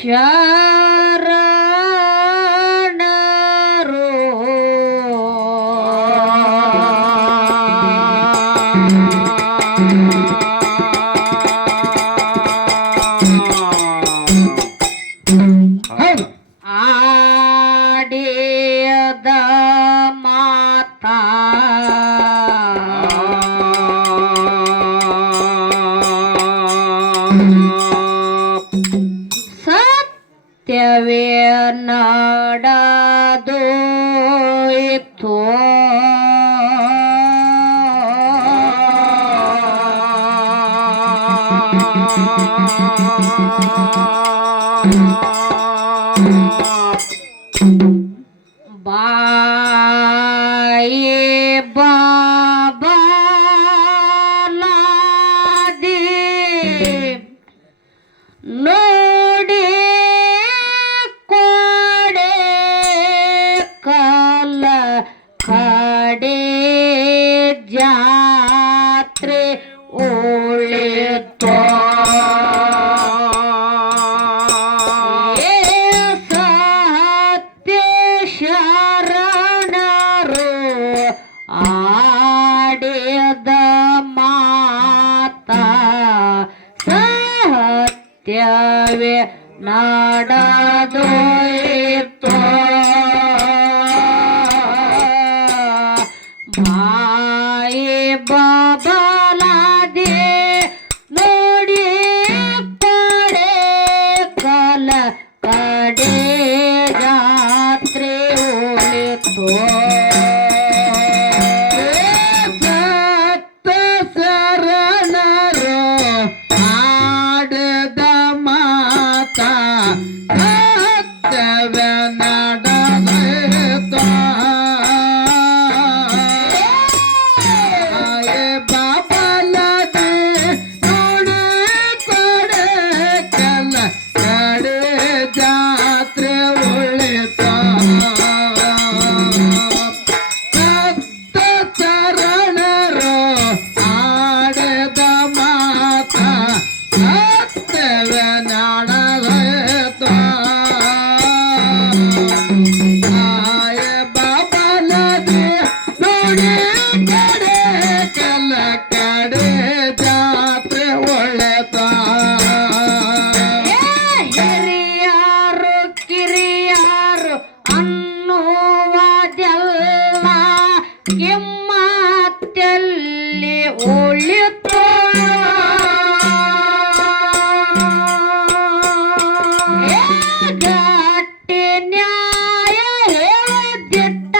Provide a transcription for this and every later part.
群 Thank you. ત્યાં નાડા ધોય ಉಳಿಯುತ್ತೋ ಗಟ್ಟಿ ನ್ಯಾಯ ಹೇಳದಿಟ್ಟ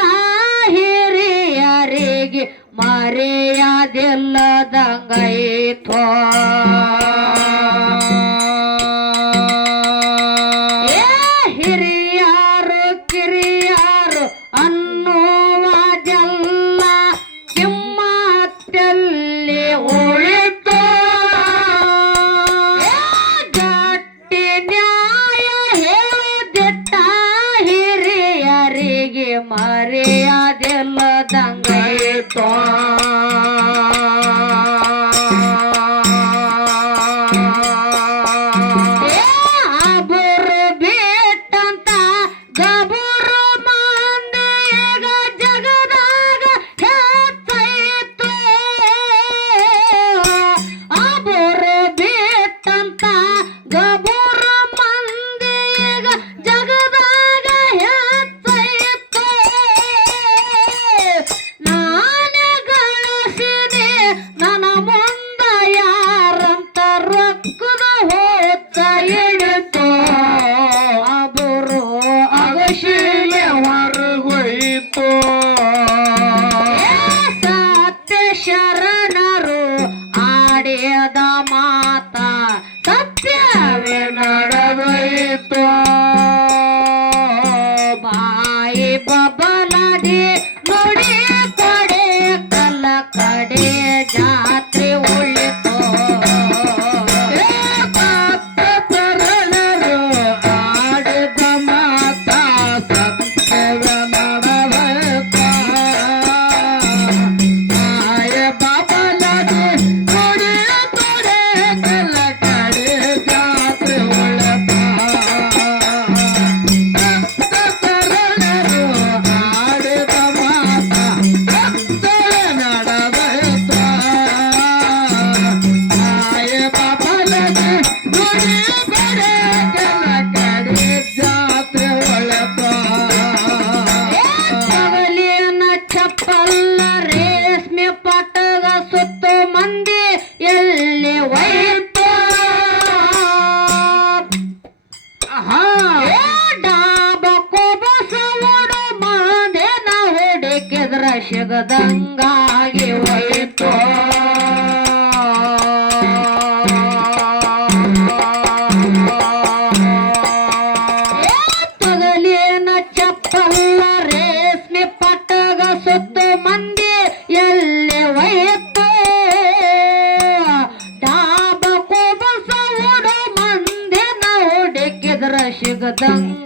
dun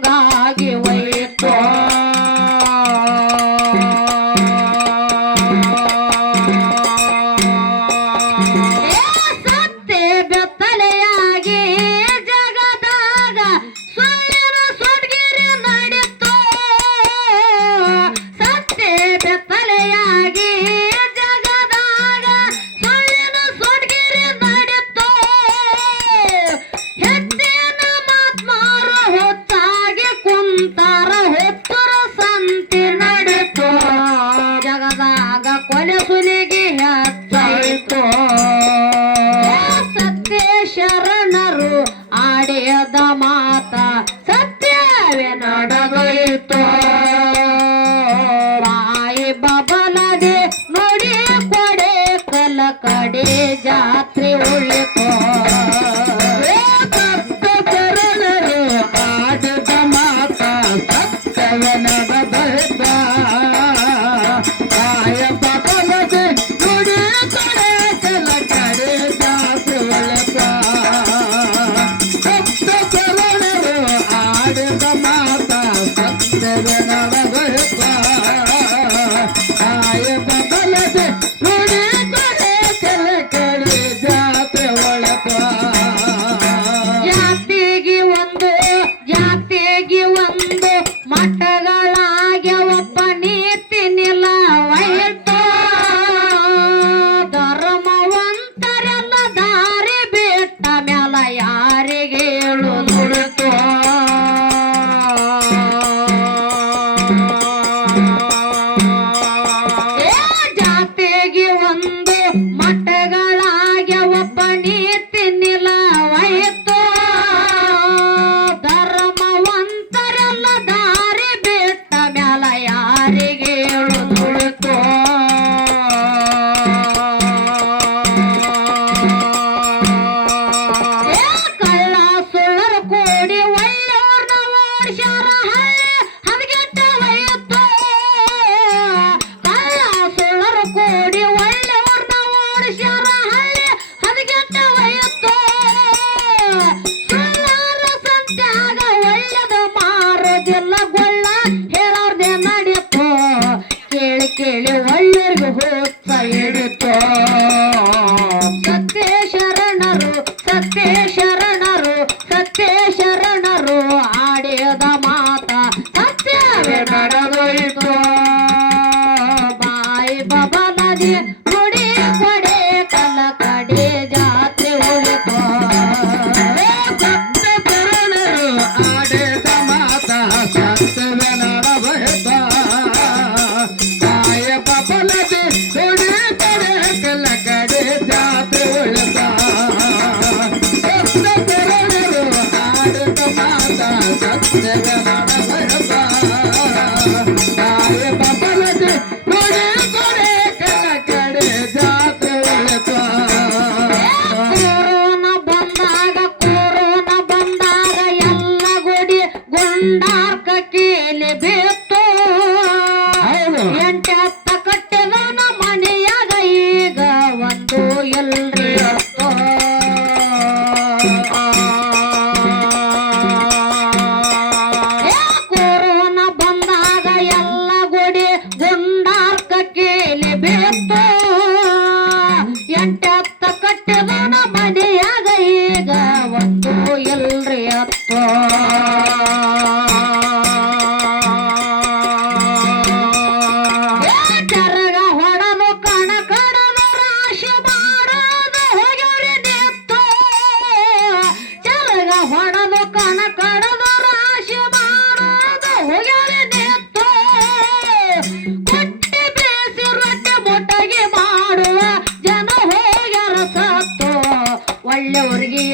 ಬಬಲದಿ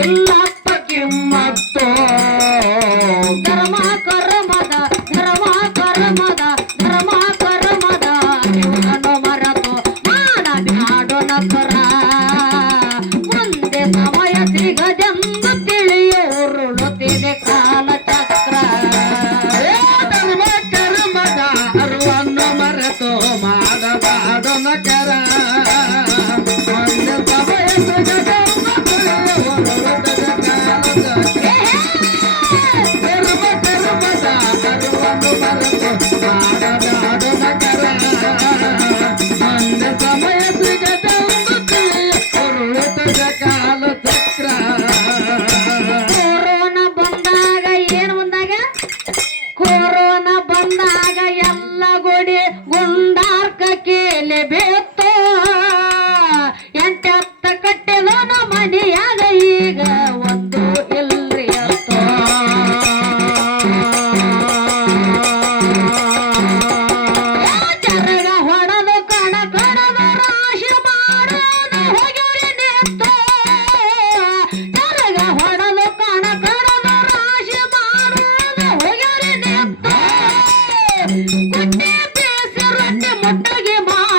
ಒಳ್ಳೆಯವ್ರಿಗೆ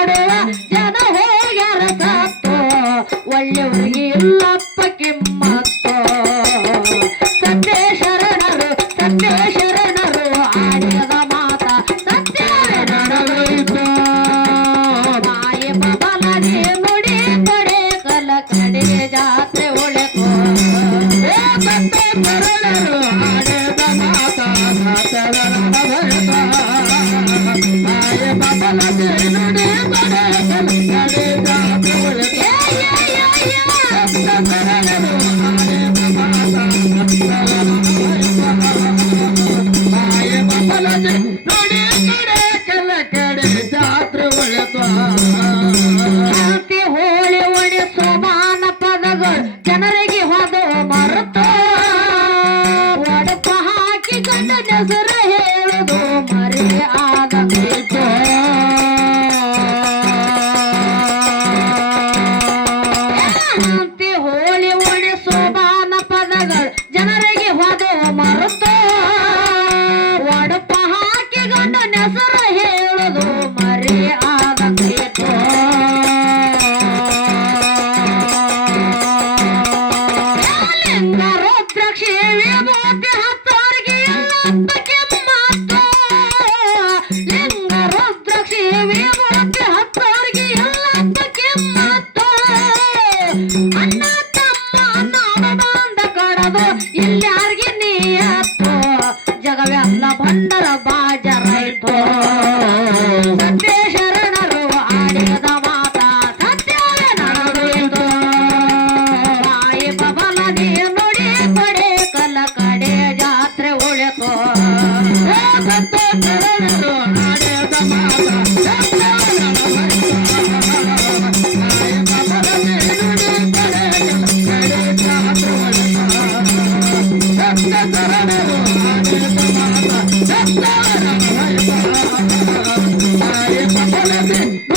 நாடு Baba. লেগেছে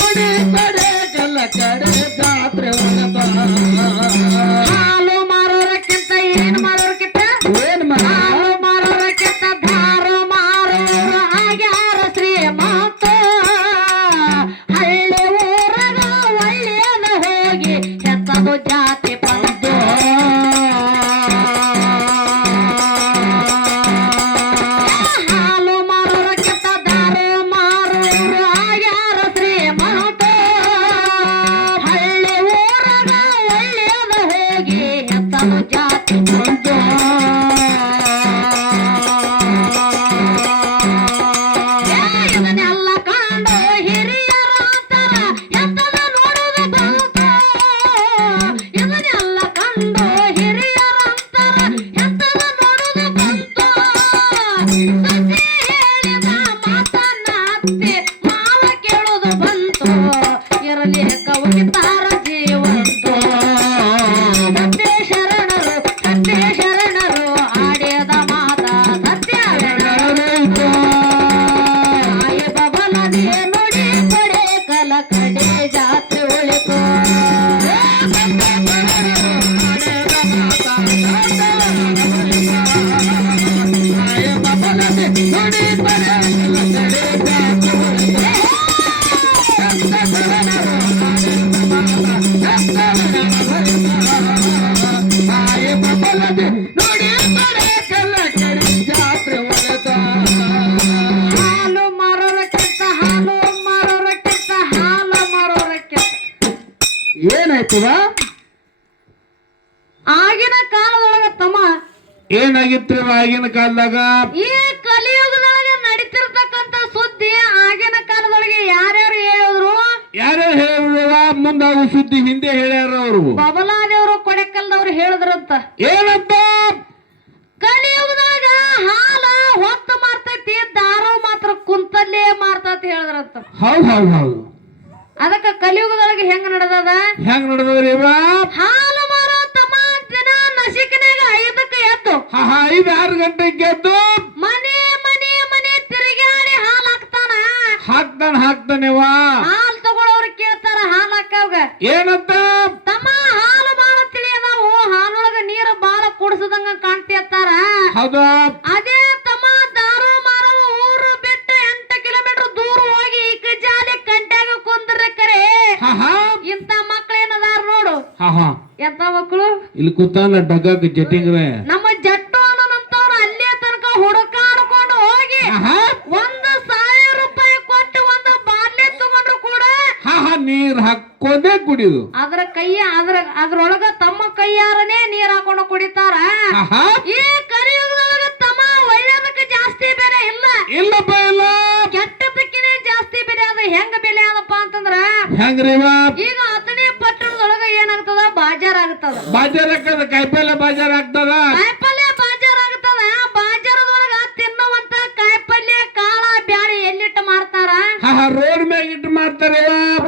ಹೌದ್ ಹೌದ್ ಹೌದು. ಅದಕ್ಕ ಕಲಿಯುಗದೊಳಗೆ ಹೆಂಗ್ ನಡೆದದ? ಹೆಂಗ್ ನಡೆದ್ರಿ ಹಾಲು ಮಾರೋ ತಮ್ಮ ದಿನ ನಸಿಕಿನಾಗ ಐದಕ್ಕೆ ಎದ್ದು. ಐದು ಆರು ಗಂಟೆಗೆ ಎದ್ದು. ಮನೆ ಮನೆ ಮನೆ ತಿರುಗಾಡಿ ಹಾಲು ಹಾಕ್ತಾನ. ಹಾಕ್ತಾನ ಹಾಕ್ತಾನೆವ ಹಾಲು ತಗೊಳ್ಳೋರು ಕೇಳ್ತಾರ ಹಾಲು ಹಾಕವ್ಗ ಏನಂತ? ತಮ್ಮ ಹಾಲು ಬಾಳ ತಿಳಿಯದಾವು. ಹಾಲೊಳಗ ನೀರು ಬಾಳ ಕುಡಿಸದಂಗ ಕಾಣ್ತಿರ್ತಾರ. ಹೌದಾ? ಅದೇ ಎಂತ ಮಕ್ಕಳು? ಇಲ್ಲಿ ಕೂತಾನ ಡಗ್ಗಕ್ಕೆ ಜಟಿಂಗ್ರೆ ನಮ್ಮ ಜಟ್ಟು ಅನ್ನೋಂತವ್ರು ಅಲ್ಲೇ ತನಕ ಹುಡುಕಾಡ್ಕೊಂಡು ಹೋಗಿ ಒಂದು ಸಾವಿರ ರೂಪಾಯಿ ಕೊಟ್ಟು ಒಂದು ಬಾಟ್ಲಿ ತಗೊಂಡ್ರು ಕೂಡ ನೀರ್ ಹಾಕೊಂಡೇ ಕುಡಿದು. ಅದ್ರ ಕೈ ಅದ್ರ ಅದ್ರೊಳಗ ತಮ್ಮ ಕೈಯಾರನೇ ನೀರ್ ಹಾಕೊಂಡು ಕುಡಿತಾರ. ಈ ಕಲಿಯುಗದೊಳಗ ತಮ್ಮ ಒಳ್ಳೇದಕ್ಕೆ ಜಾಸ್ತಿ ಬೆಲೆ ಇಲ್ಲ. ಇಲ್ಲಪ್ಪ ಇಲ್ಲ. ಕೆಟ್ಟದಕ್ಕಿನೇ ಜಾಸ್ತಿ ಬೆಲೆ ಅದ. ಹೆಂಗ ಬೆಲೆ ಅದಪ್ಪ ಅಂತಂದ್ರ ಹೆಂಗ್ರಿ ಇವ ಈಗ ಬಾಜಾರ್ ಆಗ್ತದ ಬಾಜಾರ್ ಆಗ್ತದ ಕಾಯಿಪಲ್ಲೆ ಬಾಜಾರ್ ಆಗ್ತದ ಕಾಯಿಪಲ್ಯ ಬಾಜಾರ್ ಆಗ್ತದ ಬಾಜಾರದೊಳಗ ತಿನ್ನುವಂತ ಕಾಯಿಪಲ್ಯ ಕಾಳ ಬ್ಯಾಳಿ ಎಲ್ಲಿಟ್ಟು ಮಾರ್ತಾರ? ರೋಡ್ ಮ್ಯಾಗ ಇಟ್ಟು ಮಾರ್ತಾರ.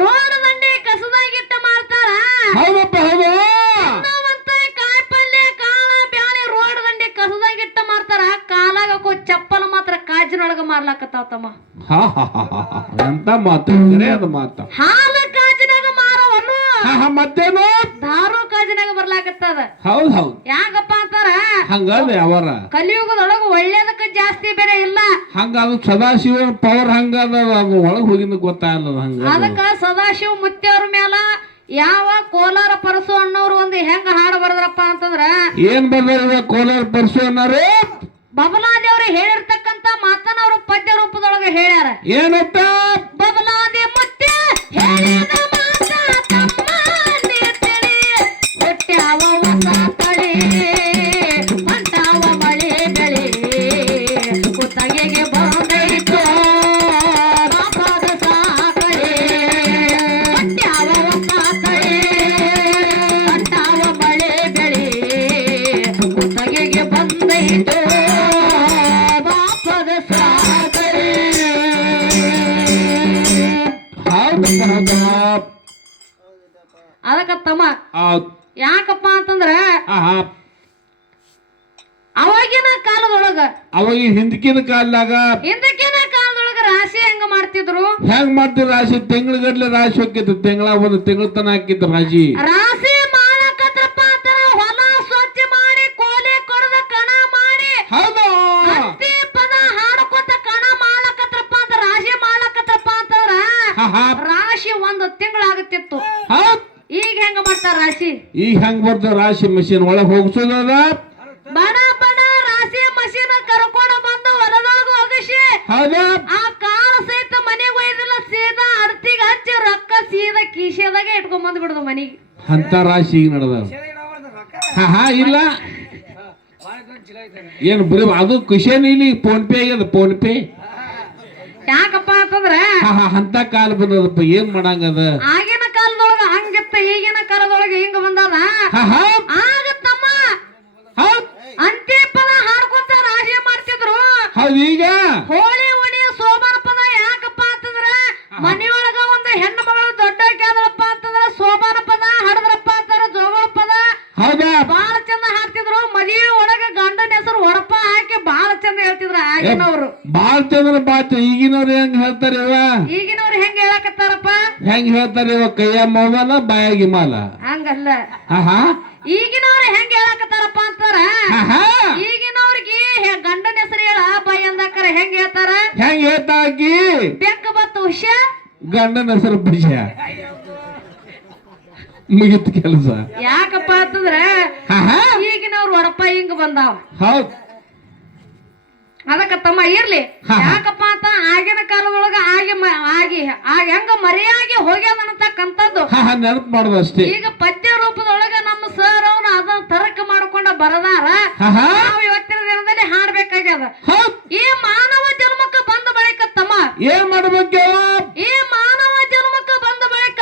ರೋಡ್ ದಂಡಿ ಕಸದಾಗಿಟ್ಟು ಮಾರ್ತಾರ. ಹೌದಪ್ಪ ಹೌದು. ತಿನ್ನುವಂತ ಕಾಯಿಪಲ್ಯ ಕಾಳ ಬ್ಯಾಳಿ ರೋಡ್ ದಂಡಿ ಕಸದಾಗಿಟ್ಟು ಮಾರ್ತಾರ. ಕಾಲಾಗ ಹಾಕೋ ಚಪ್ಪಲ್ ಮಾತ್ರ ಕಾಜಿನೊಳಗ ಮಾರ್ಲಾಕತ್ತಾವ ತಮ್ಮ. ಎಂತ ಮಾತು ಅದು ಮಾತು. ಹಾಲು ಕಾಜಿನಾಗ ಮಾರವನು. ಮತ್ತೇನು? ದಾರು ಕಾಜಿನಾಗ ಬರ್ಲಾಕತ್ತದ. ಹೌದ್ ಹೌದ್. ಯಾಕಪ್ಪ ಅಂತಾರ? ಹಂಗಲ್ಲ ಅವರ ಕಲಿಯುಗದೊಳಗ ಒಳ್ಳೇದಕ್ಕ ಜಾಸ್ತಿ ಬೇರೆ ಇಲ್ಲ. ಹಂಗ ಅದು ಸದಾಶಿವ ಪವರ್ ಹಂಗ ಅದು ಒಳಗ್ ಹೋಗಿಂದ ಗೊತ್ತಾಗಲ್ಲ ಹಂಗ. ಅದಕ್ಕ ಸದಾಶಿವ ಮುತ್ತೆಯವ್ರ ಮ್ಯಾಲ ಯಾವ ಕೋಲಾರ ಪರಸು ಅಣ್ಣವ್ರು ಒಂದು ಹೆಂಗ ಹಾಡು ಬರದ್ರಪ್ಪ ಅಂತಂದ್ರ ಏನ್ ಬರ್ದಾರ ಕೋಲಾರ ಪರಸು ಅನ್ನೋರು? ಬಬಲಾದೇವ್ರು ಹೇಳಿರ್ತಕ್ಕಂತ ಮಾತನ್ನ ಅವರು ಪದ್ಯ ರೂಪದೊಳಗ ಹೇಳ್ಯಾರ. ಏನಪ್ಪ? ಬಬಲಾದಿ ಮುತ್ತೆ ಹೇಳಿದ ಹಿಂದಕಿನ ಕಾಲದಾಗ ಹಿಂದಕ್ಕಿನ ಕಾಲದೊಳಗ ರಾಶಿ ಹೆಂಗ ಮಾಡ್ತಿದ್ರು? ಹೆಂಗ್ ಮಾಡ್ತಿದ್ರು ರಾಶಿ? ತಿಂಗಳಗಟ್ಲೆ ರಾಶಿ ಹೋಗಿತ್ತು ತಿಂಗಳ ಒಂದು ತಿಂಗಳ ತನ ಹಾಕಿತ್ತು ರಾಶಿ. ರಾಶಿ ಮಾಡಕತ್ರಪ್ಪ ಅಂತಾರ ಹೊಲ ಸ್ವಚ್ಛ ಮಾಡಿ ಕೋಲೆ ಕೊಡದ ಕಣ ಮಾಡಿ. ಹೌದು? ಹತ್ತಿ ಪದ ಹಾಡ್ಕೊತ ಕಣ ಮಾಡಕತ್ರಪ್ಪ ಅಂತ ರಾಶಿ ಮಾಡಕತ್ರಪ್ಪ ಹಾ ರಾಶಿ ಒಂದು ತಿಂಗಳಾಗುತ್ತಿತ್ತು. ಈಗ ಹೆಂಗ ಮಾಡ್ತಾರ ರಾಶಿ? ಈಗ ಹೆಂಗ್ ಬರ್ತಾರ ರಾಶಿ? ಮಷೀನ್ ಒಳಗ್ ಹೋಗ್ಸೋದದ ಆ ಕಾಲ ಸಹಿತ ಮನೆಗೆ ಒಯ್ದಿಲ್ಲ ಸೀದಾ ಅರ್ತಿಗೆ ಹಚ್ಚಿ ರೊಕ್ಕ ಸೀದಾ ಕಿಶೆದಾಗೆ ಇಟ್ಕೊಂಡ್ ಬಂದ್ ಬಿಡುದು ಮನೆಗೆ. ಅಂತ ರಾಶಿ ಈಗ ನಡೆದ ಹಾ ಹಾ ಇಲ್ಲ. ಏನು ಬರೀ ಅದು ಖುಷಿಯೇನು ಇಲ್ಲಿ ಫೋನ್ ಪೇ ಆಗ್ಯದ ಫೋನ್ ಪೇ? ಯಾಕಪ್ಪ ಅಂತಂದ್ರ ಹಾ ಹಾ ಅಂತ ಕಾಲ ಬಂದದಪ್ಪ ಏನ್ ಮಾಡಂಗದ? ಆಗಿನ ಕಾಲದೊಳಗ ಹಂಗಿತ್ತ ಈಗಿನ ಕಾಲದೊಳಗ ಹಿಂಗ ಬಂದದ. ಹಾ ಹಾ ಆಗತ್ತಮ್ಮ. ಅಂತ್ಯ ಮಾಡ್ತಿದ್ರು ಹೌದ್ ಈಗ? ಹೋಳಿ ಹುಣಿ ಸೋಮನ ಪದ ಯಾಕಪ್ಪ ಅಂತಂದ್ರ? ಮನೆಯೊಳಗ ಒಂದು ಹೆಣ್ಣು ಮಗಳು ದೊಡ್ಡ ಕೇಳಪ್ಪ ಅಂತಂದ್ರ ಸೋಮನ ಪದ ಹಡದ್ರಪ್ಪ ಅಂತಾರ ಜೋಗಳ ಪದ ಹೌದಾ? ಬಾಳ ಚಂದ ಹಾಡ್ತಿದ್ರು. ಮದುವೆ ಒಳಗ ಗಂಡನ ಹೆಸರು ಒಡಪ್ಪ ಹಾಕಿ ಬಾಳ ಚಂದ ಹೇಳ್ತಿದ್ರ ಆಗಿನವ್ರು. ಬಾಳ ಚಂದ್ರ ಬಾಚ ಈಗಿನವ್ರು ಹೆಂಗ್ ಹೇಳ್ತಾರೆ ಇವ? ಈಗಿನವ್ರು ಹೆಂಗ್ ಹೇಳಕತ್ತಾರಪ್ಪ? ಹೆಂಗ್ ಹೇಳ್ತಾರೆ ಇವ? ಕೈಯ ಮೊಬೈಲ ಬಾಯಾಗಿ ಮಾಲ? ಹಂಗಲ್ಲ. ಆಹಾ. ಈಗಿನವ್ರು ಹೆಂಗ್ ಹೇಳಕತ್ತಾರಪ್ಪ ಅಂತಾರ? ಈಗಿನವ್ರಿಗೆ ಗಂಡನ ಹೆಸರು ಹೇಳ ಬಾಯಿ ಅಂದಾಕರ ಹೆಂಗ್ ಹೇಳ್ತಾರ? ಹೆಂಗ್ ಹೇಳ್ತಾಕಿ? ಬೆಕ್ಕ ಬತ್ತು ಹುಷ ಗಂಡನ ಹೆಸರು ಬಿಷ ಮುಗಿತ್ ಕೆಲಸ. ಯಾಕಪ್ಪ ಅಂತಂದ್ರ ಈಗಿನವ್ರು ಹೊರಪ್ಪ ಹಿಂಗ್ ಬಂದಾವ. ಹೌದ್. ಅದಕ್ಕ ತಮ್ಮ ಇರ್ಲಿ. ಯಾಕಪ್ಪ ಅಂತ ಆಗಿನ ಕಾಲದೊಳಗ ಆಗಿ ಆಗಿ ಆಗ ಹೆಂಗ ಮರೆಯಾಗಿ ಹೋಗ್ಯದ ಅಂತಕ್ಕಂಥದ್ದು ನೆನಪು ಮಾಡೋದು ಅಷ್ಟೇ. ಈಗ ಪದ್ಯ ನಾವು ಇವತ್ತಿನ ದಿನದಲ್ಲಿ ಹಾಡ್ಬೇಕಾಗ್ಯದ. ಹೌದ್. ಈ ಮಾನವ ಜನ್ಮಕ್ಕ ಬಂದ ಬಳಿಕ ತಮ್ಮ. ಏನ್ ಮಾಡ್ಬೇಕು ಈ ಮಾನವ ಜನ್ಮಕ್ಕ ಬಂದ ಬಳಿಕ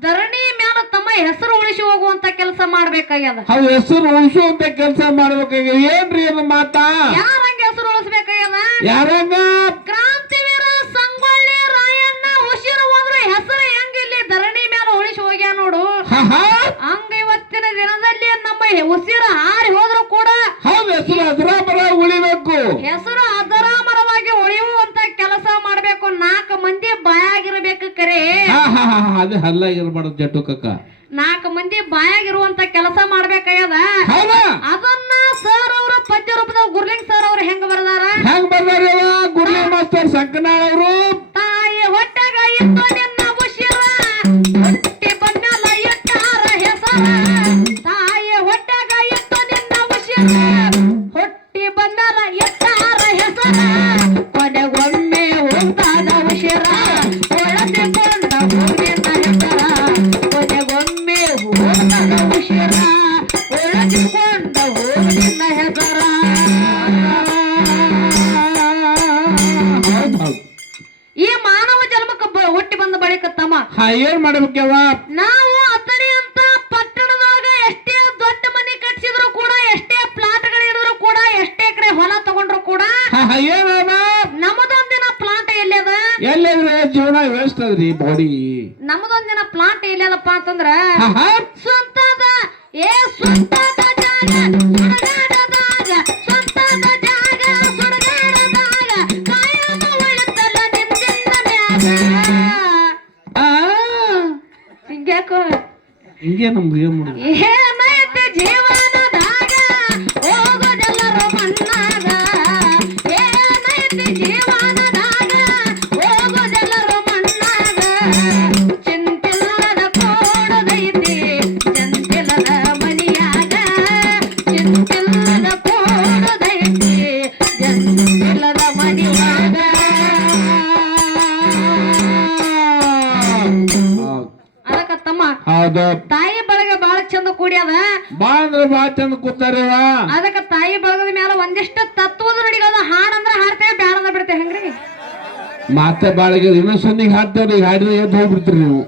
ಧರಣಿ ಮ್ಯಾಲ ತಮ್ಮ ಹೆಸರು ಉಳಿಸಿ ಹೋಗುವಂತ ಕೆಲಸ ಮಾಡ್ಬೇಕಾಗ್ಯದ. ಅವ್ ಹೆಸರು ಉಳಿಸುವಂತ ಕೆಲಸ ಮಾಡ್ಬೇಕಾಗ್ಯದ. ಏನ್ರಿ ಅದು ಮಾತಾ? ಯಾರಂಗ ಹೆಸರು ಉಳಿಸ್ಬೇಕಾಗ್ಯದ? ಯಾರಂಗ? ನಾಲ್ಕು ಮಂದಿ ಬಾಯಾಗಿರ್ಬೇಕು ಕರೆ. ಅದೇ ಹಲ್ಲಾಗಿರ್ಬಾರ್ದು ಜಟ್ಟು ಕಕ್ಕ. ನಾಲ್ಕು ಮಂದಿ ಬಾಯಾಗಿರುವಂತ ಕೆಲಸ ಮಾಡ್ಬೇಕಾಗ್ಯದ? ಅದನ್ನ ಸರ್ ಅವರ ಪದ್ಯ ರೂಪದ ಗುರ್ಲಿಂಗ್ ಸರ್ ಅವ್ರು ಹೆಂಗ್ ಬರ್ದಾರ? ಹೆಂಗ್ ಬರ್ದಾರ ಗುರ್ಲಿಂಗ್ ಮಾಸ್ಟರ್ ಸಂಕನಾಳ್ ಅವರು ಈ ಮಾನವ ಜನ್ಮಕ್ಕೆ ಹುಟ್ಟಿ ಬಂದ ಬಳಿಕ ತಮ್ಮ ಏನ್ ಮಾಡ್ಬೇಕವ ನಾವು ಅತಡಿ ಅಂತ ಪಟ್ಟಣದಾಗ ಎಷ್ಟೇ ದೊಡ್ಡ ಮನೆ ಕಟ್ಸಿದ್ರು ಕೂಡ ಎಷ್ಟೇ ಪ್ಲಾಟ್ ಗಳಿದ್ರು ಕೂಡ ಎಷ್ಟೇ ಕಡೆ ಹೊಲ ತಗೊಂಡ್ರು ಕೂಡ ನಮ್ದೊಂದಿನ ಹಾ ಏನವ ನಮ್ಮದೊಂದಿನ ಪ್ಲಾಂಟ್ ಎಲ್ಲದ? ಎಲ್ಲಿದ್ರೆ ಜೀವನ ವೇಸ್ಟ್ ಅದ್ರಿ ಬಾಡಿ ನಮ್ಮದೊಂದಿನ ಪ್ಲಾಂಟ್ ಎಲ್ಲದಪ್ಪ ಅಂತಂದ್ರ ಸ್ವಂತದ ಏ ಸ್ವಂತದ ಹಿಂಗೆ ನಮ್ದು ಏನ್ ಮಾಡ ಜೀವನದಾಗ. ಅಂದ್ರ ಬಿಡ್ತೇವೆ ಹೆಂಗ್ರಿ ಮಾತೆ ಬಾಳಿಗೆ ಇನ್ನೊಂದ್ ಸೊನ್ನಿಗೆ ಹಾಡ್ತೇವ್ರಿ ಈಗ ಹಾಡಿದ್ರೆ ಎದ್ದು ಹೋಗ್ಬಿಡ್ತೀರಿ ನೀವು